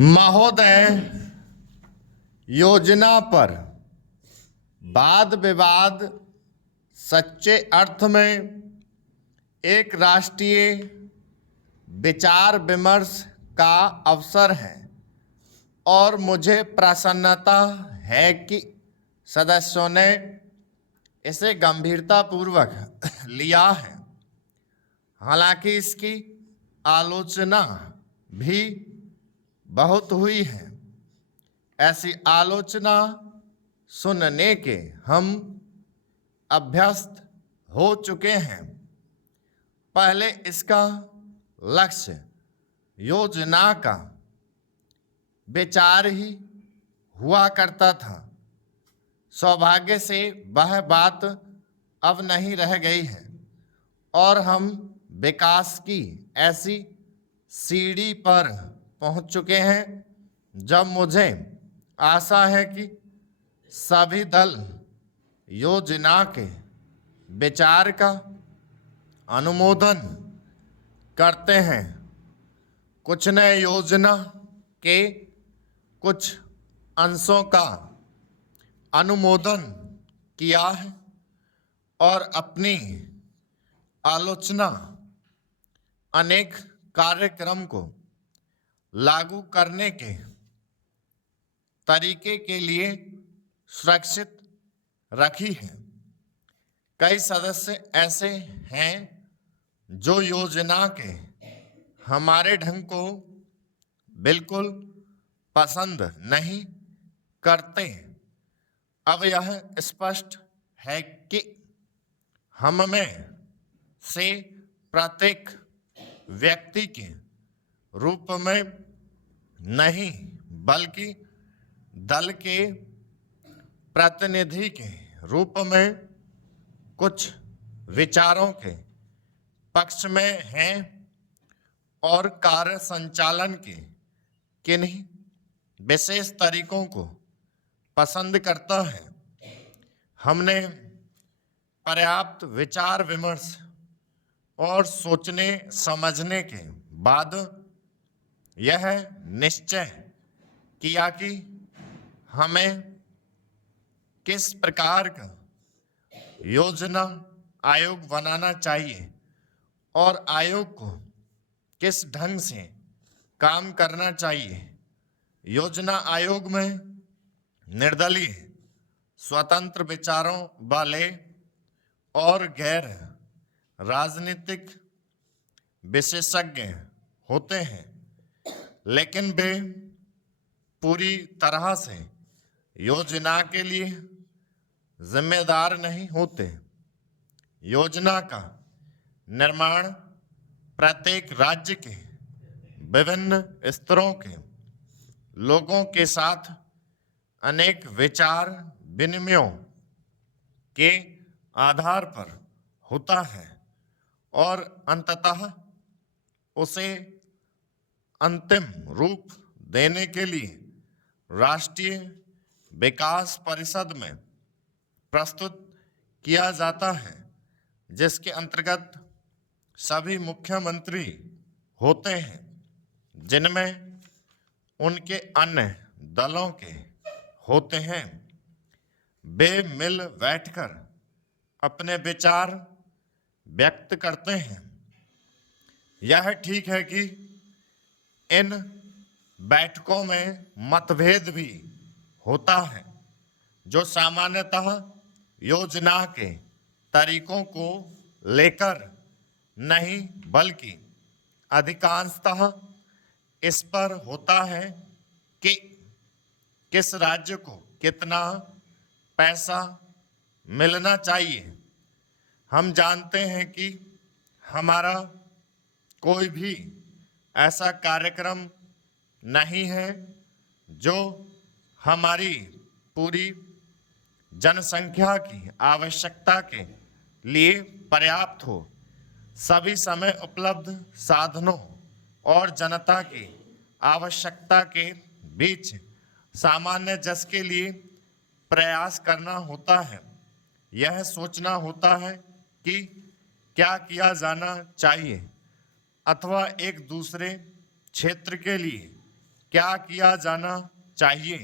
महोदय, योजना पर वाद विवाद सच्चे अर्थ में एक राष्ट्रीय विचार विमर्श का अवसर है और मुझे प्रसन्नता है कि सदस्यों ने इसे गंभीरतापूर्वक लिया है। हालांकि इसकी आलोचना भी बहुत हुई है। ऐसी आलोचना सुनने के हम अभ्यस्त हो चुके हैं। पहले इसका लक्ष्य योजना का विचार ही हुआ करता था। सौभाग्य से वह बात अब नहीं रह गई है और हम विकास की ऐसी सीढ़ी पर पहुंच चुके हैं जब मुझे आशा है कि सभी दल योजना के विचार का अनुमोदन करते हैं। कुछ ने योजना के कुछ अंशों का अनुमोदन किया है और अपनी आलोचना अनेक कार्यक्रम को लागू करने के तरीके के लिए सुरक्षित रखी है। कई सदस्य ऐसे हैं जो योजना के हमारे ढंग को बिल्कुल पसंद नहीं करते। अब यह स्पष्ट है कि हम में से प्रत्येक व्यक्ति के रूप में नहीं बल्कि दल के प्रतिनिधि के रूप में कुछ विचारों के पक्ष में हैं और कार्य संचालन के किन्हीं विशेष तरीकों को पसंद करता है। हमने पर्याप्त विचार विमर्श और सोचने समझने के बाद यह निश्चय किया कि हमें किस प्रकार का योजना आयोग बनाना चाहिए और आयोग को किस ढंग से काम करना चाहिए। योजना आयोग में निर्दलीय, स्वतंत्र विचारों वाले और गैर राजनीतिक विशेषज्ञ होते हैं, लेकिन वे पूरी तरह से योजना के लिए जिम्मेदार नहीं होते। योजना का निर्माण प्रत्येक राज्य के विभिन्न स्तरों के लोगों के साथ अनेक विचार विनिमयों के आधार पर होता है और अंततः उसे अंतिम रूप देने के लिए राष्ट्रीय विकास परिषद में प्रस्तुत किया जाता है, जिसके अंतर्गत सभी मुख्यमंत्री होते हैं, जिनमें उनके अन्य दलों के होते हैं। वे मिल बैठकर अपने विचार व्यक्त करते हैं। यह ठीक है कि इन बैठकों में मतभेद भी होता है, जो सामान्यतः योजना के तरीकों को लेकर नहीं बल्कि अधिकांशतः इस पर होता है कि किस राज्य को कितना पैसा मिलना चाहिए। हम जानते हैं कि हमारा कोई भी ऐसा कार्यक्रम नहीं है जो हमारी पूरी जनसंख्या की आवश्यकता के लिए पर्याप्त हो। सभी समय उपलब्ध साधनों और जनता की आवश्यकता के बीच सामान्य जस के लिए प्रयास करना होता है। यह सोचना होता है कि क्या किया जाना चाहिए अथवा एक दूसरे क्षेत्र के लिए क्या किया जाना चाहिए।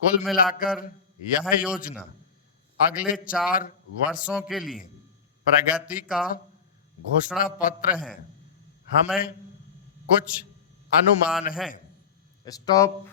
कुल मिलाकर यह योजना अगले 4 वर्षों के लिए प्रगति का घोषणा पत्र है। हमें कुछ अनुमान है। स्टॉप।